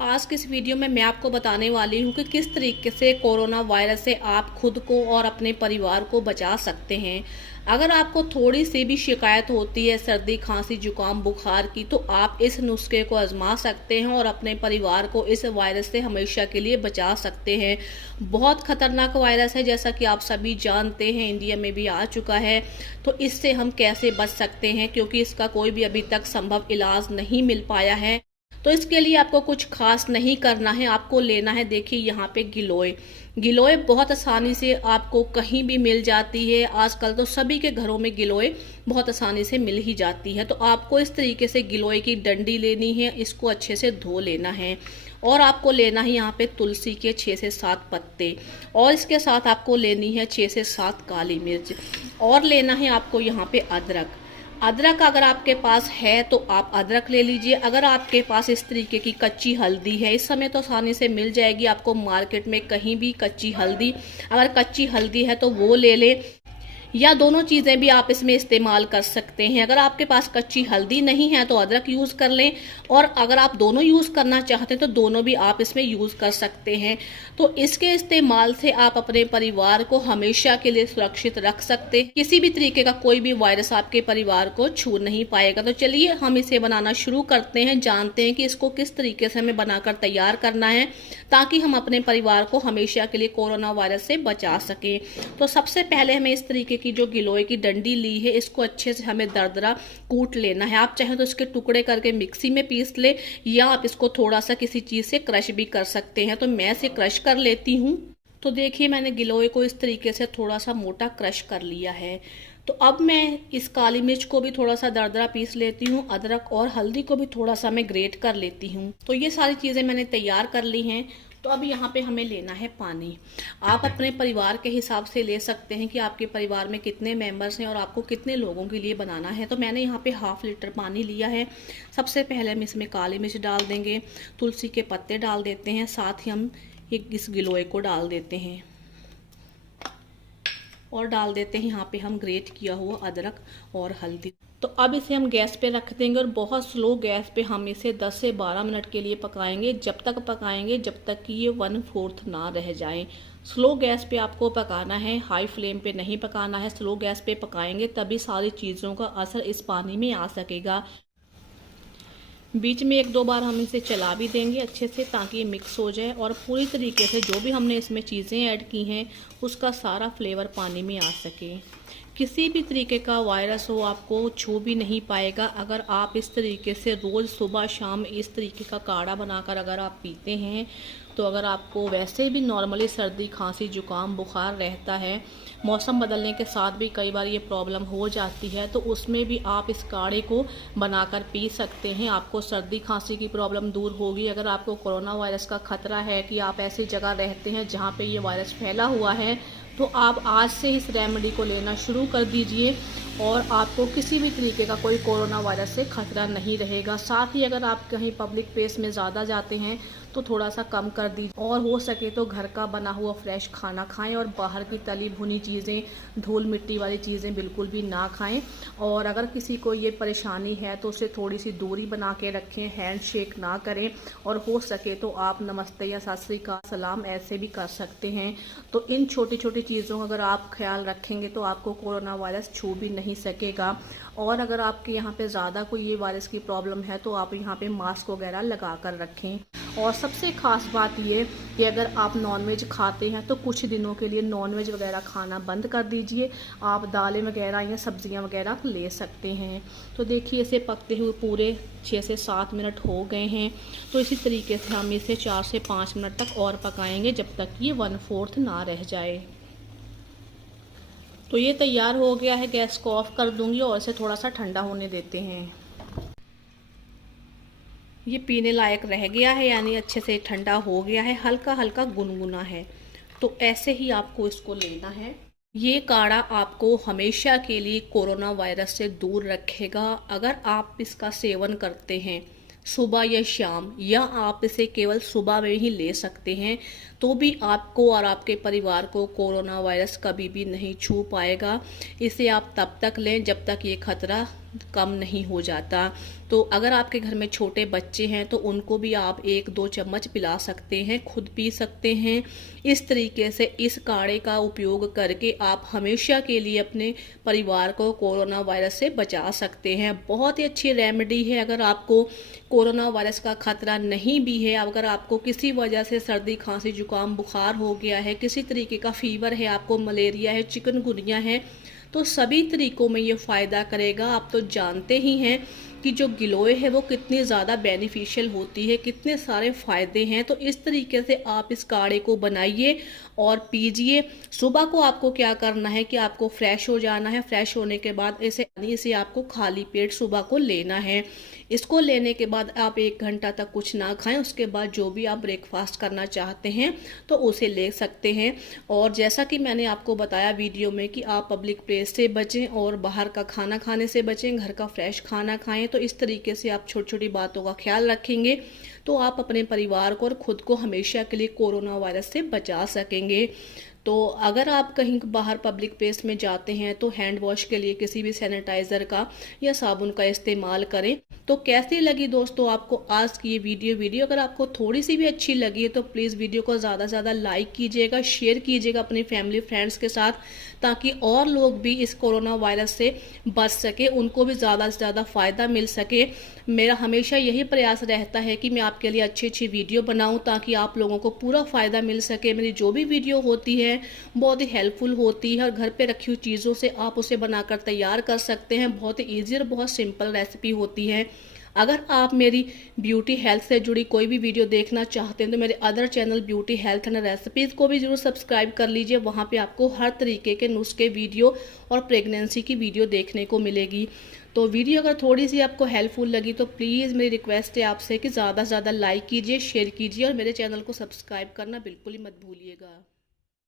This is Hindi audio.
आज की इस वीडियो में मैं आपको बताने वाली हूँ कि किस तरीके से कोरोना वायरस से आप खुद को और अपने परिवार को बचा सकते हैं। अगर आपको थोड़ी सी भी शिकायत होती है सर्दी, खांसी, जुकाम, बुखार की, तो आप इस नुस्खे को आजमा सकते हैं और अपने परिवार को इस वायरस से हमेशा के लिए बचा सकते हैं। बहुत खतरनाक वायरस है, जैसा कि आप सभी जानते हैं, इंडिया में भी आ चुका है। तो इससे हम कैसे बच सकते हैं, क्योंकि इसका कोई भी अभी तक संभव इलाज नहीं मिल पाया है। तो इसके लिए आपको कुछ खास नहीं करना है। आपको लेना है, देखिए यहाँ पे गिलोय। गिलोय बहुत आसानी से आपको कहीं भी मिल जाती है। आजकल तो सभी के घरों में गिलोय बहुत आसानी से मिल ही जाती है। तो आपको इस तरीके से गिलोय की डंडी लेनी है, इसको अच्छे से धो लेना है। और आपको लेना है यहाँ पे तुलसी के 6 से 7 पत्ते, और इसके साथ आपको लेनी है 6 से 7 काली मिर्च, और लेना है आपको यहाँ पे अदरक। अदरक अगर आपके पास है तो आप अदरक ले लीजिए। अगर आपके पास इस तरीके की कच्ची हल्दी है, इस समय तो आसानी से मिल जाएगी आपको मार्केट में कहीं भी कच्ची हल्दी। अगर कच्ची हल्दी है तो वो ले लें, या दोनों चीज़ें भी आप इसमें इस्तेमाल कर सकते हैं। अगर आपके पास कच्ची हल्दी नहीं है तो अदरक यूज़ कर लें, और अगर आप दोनों यूज़ करना चाहते हैं तो दोनों भी आप इसमें यूज़ कर सकते हैं। तो इसके इस्तेमाल से आप अपने परिवार को हमेशा के लिए सुरक्षित रख सकते हैं। किसी भी तरीके का कोई भी वायरस आपके परिवार को छू नहीं पाएगा। तो चलिए हम इसे बनाना शुरू करते हैं, जानते हैं कि इसको किस तरीके से हमें बनाकर तैयार करना है, ताकि हम अपने परिवार को हमेशा के लिए कोरोना वायरस से बचा सकें। तो सबसे पहले हमें इस तरीके की जो गिलोय की डंडी ली है, इसको अच्छे से हमें दरदरा कूट लेना है। आप चाहें तो इसके टुकड़े करके मिक्सी में पीस ले, या आप इसको थोड़ा सा किसी चीज से क्रश भी कर सकते हैं। तो मैं इसे क्रश कर लेती हूँ। तो देखिए मैंने गिलोय को इस तरीके से थोड़ा सा मोटा क्रश कर लिया है। तो अब मैं इस काली मिर्च को भी थोड़ा सा दरदरा पीस लेती हूँ, अदरक और हल्दी को भी थोड़ा सा मैं ग्रेट कर लेती हूँ। तो ये सारी चीज़ें मैंने तैयार कर ली हैं। तो अब यहाँ पे हमें लेना है पानी। आप अपने परिवार के हिसाब से ले सकते हैं कि आपके परिवार में कितने मेंबर्स हैं और आपको कितने लोगों के लिए बनाना है। तो मैंने यहाँ पे 1/2 लीटर पानी लिया है। सबसे पहले हम इसमें काली मिर्च डाल देंगे, तुलसी के पत्ते डाल देते हैं, साथ ही हम इस गिलोय को डाल देते हैं, और डाल देते हैं यहाँ पे हम ग्रेट किया हुआ अदरक और हल्दी। तो अब इसे हम गैस पे रख देंगे, और बहुत स्लो गैस पे हम इसे 10 से 12 मिनट के लिए पकाएंगे। जब तक पकाएंगे जब तक कि ये 1/4 ना रह जाए। स्लो गैस पे आपको पकाना है, हाई फ्लेम पे नहीं पकाना है। स्लो गैस पे पकाएंगे तभी सारी चीज़ों का असर इस पानी में आ सकेगा। बीच में 1-2 बार हम इसे चला भी देंगे अच्छे से, ताकि ये मिक्स हो जाए और पूरी तरीके से जो भी हमने इसमें चीज़ें ऐड की हैं उसका सारा फ्लेवर पानी में आ सके। किसी भी तरीके का वायरस हो आपको छू भी नहीं पाएगा अगर आप इस तरीके से रोज़ सुबह शाम इस तरीके का काढ़ा बनाकर अगर आप पीते हैं। तो अगर आपको वैसे भी नॉर्मली सर्दी, खांसी, जुकाम, बुखार रहता है, मौसम बदलने के साथ भी कई बार ये प्रॉब्लम हो जाती है, तो उसमें भी आप इस काढ़े को बनाकर पी सकते हैं। आपको सर्दी खांसी की प्रॉब्लम दूर होगी। अगर आपको कोरोना वायरस का खतरा है कि आप ऐसी जगह रहते हैं जहाँ पे ये वायरस फैला हुआ है, तो आप आज से इस रेमेडी को लेना शुरू कर दीजिए, और आपको किसी भी तरीके का कोई कोरोना वायरस से खतरा नहीं रहेगा। साथ ही अगर आप कहीं पब्लिक प्लेस में ज़्यादा जाते हैं तो थोड़ा सा कम कर दीजिए, और हो सके तो घर का बना हुआ फ्रेश खाना खाएं, और बाहर की तली भुनी चीज़ें, धूल मिट्टी वाली चीज़ें बिल्कुल भी ना खाएं। और अगर किसी को ये परेशानी है तो उससे थोड़ी सी दूरी बना के रखें, हैंड शेक ना करें, और हो सके तो आप नमस्ते या सत श्री अकाल, सलाम ऐसे भी कर सकते हैं। तो इन छोटी छोटी चीज़ों का अगर आप ख्याल रखेंगे तो आपको कोरोना वायरस छू भी नहीं सकेगा। और अगर आपके यहाँ पे ज़्यादा कोई ये वायरस की प्रॉब्लम है तो आप यहाँ पे मास्क वगैरह लगा कर रखें। और सबसे ख़ास बात ये कि अगर आप नॉनवेज खाते हैं तो कुछ दिनों के लिए नॉनवेज वगैरह खाना बंद कर दीजिए। आप दालें वगैरह या सब्जियां वगैरह ले सकते हैं। तो देखिए इसे पकते हुए पूरे 6 से 7 मिनट हो गए हैं। तो इसी तरीके से हम इसे 4 से 5 मिनट तक और पकाएंगे, जब तक ये 1/4 ना रह जाए। तो ये तैयार हो गया है। गैस को ऑफ कर दूंगी और इसे थोड़ा सा ठंडा होने देते हैं। ये पीने लायक रह गया है, यानी अच्छे से ठंडा हो गया है, हल्का हल्का गुनगुना है। तो ऐसे ही आपको इसको लेना है। ये काढ़ा आपको हमेशा के लिए कोरोना वायरस से दूर रखेगा। अगर आप इसका सेवन करते हैं सुबह या शाम, या आप इसे केवल सुबह में ही ले सकते हैं, तो भी आपको और आपके परिवार को कोरोना वायरस कभी भी नहीं छू पाएगा। इसे आप तब तक लें जब तक ये खतरा कम नहीं हो जाता। तो अगर आपके घर में छोटे बच्चे हैं तो उनको भी आप 1-2 चम्मच पिला सकते हैं, खुद पी सकते हैं। इस तरीके से इस काढ़े का उपयोग करके आप हमेशा के लिए अपने परिवार को कोरोना वायरस से बचा सकते हैं। बहुत ही अच्छी रेमेडी है। अगर आपको कोरोना वायरस का खतरा नहीं भी है, अगर आपको किसी वजह से सर्दी खांसी जुकाम बुखार हो गया है, किसी तरीके का फीवर है, आपको मलेरिया है, चिकनगुनिया है, तो सभी तरीकों में ये फ़ायदा करेगा। आप तो जानते ही हैं कि जो गिलोय है वो कितनी ज़्यादा बेनिफिशियल होती है, कितने सारे फ़ायदे हैं। तो इस तरीके से आप इस काढ़े को बनाइए और पीजिए। सुबह को आपको क्या करना है कि आपको फ्रेश हो जाना है। फ्रेश होने के बाद इसे आपको खाली पेट सुबह को लेना है। इसको लेने के बाद आप 1 घंटा तक कुछ ना खाएं। उसके बाद जो भी आप ब्रेकफास्ट करना चाहते हैं तो उसे ले सकते हैं। और जैसा कि मैंने आपको बताया वीडियो में कि आप पब्लिक प्लेस से बचें और बाहर का खाना खाने से बचें, घर का फ्रेश खाना खाएं। तो इस तरीके से आप छोटी छोटी बातों का ख्याल रखेंगे तो आप अपने परिवार को और खुद को हमेशा के लिए कोरोना वायरस से बचा सकेंगे। तो अगर आप कहीं बाहर पब्लिक प्लेस में जाते हैं तो हैंड वॉश के लिए किसी भी सैनिटाइज़र का या साबुन का इस्तेमाल करें। तो कैसी लगी दोस्तों आपको आज की ये वीडियो अगर आपको थोड़ी सी भी अच्छी लगी है तो प्लीज़ वीडियो को ज़्यादा से ज़्यादा लाइक कीजिएगा, शेयर कीजिएगा अपनी फैमिली फ्रेंड्स के साथ, ताकि और लोग भी इस कोरोना वायरस से बच सके, उनको भी ज़्यादा से ज़्यादा फ़ायदा मिल सके। मेरा हमेशा यही प्रयास रहता है कि मैं आपके लिए अच्छी अच्छी वीडियो बनाऊं ताकि आप लोगों को पूरा फ़ायदा मिल सके। मेरी जो भी वीडियो होती है बहुत ही हेल्पफुल होती है और घर पे रखी हुई चीज़ों से आप उसे बनाकर तैयार कर सकते हैं। बहुत ही ईजी और बहुत सिंपल रेसिपी होती है। अगर आप मेरी ब्यूटी हेल्थ से जुड़ी कोई भी वीडियो देखना चाहते हैं तो मेरे other channel beauty health and recipes को भी जरूर सब्सक्राइब कर लीजिए। वहाँ पे आपको हर तरीके के नुस्खे वीडियो और प्रेगनेंसी की वीडियो देखने को मिलेगी। तो वीडियो अगर थोड़ी सी आपको हेल्पफुल लगी तो प्लीज़ मेरी रिक्वेस्ट है आपसे कि ज़्यादा से ज़्यादा लाइक कीजिए, शेयर कीजिए और मेरे चैनल को सब्सक्राइब करना बिल्कुल ही मत भूलिएगा।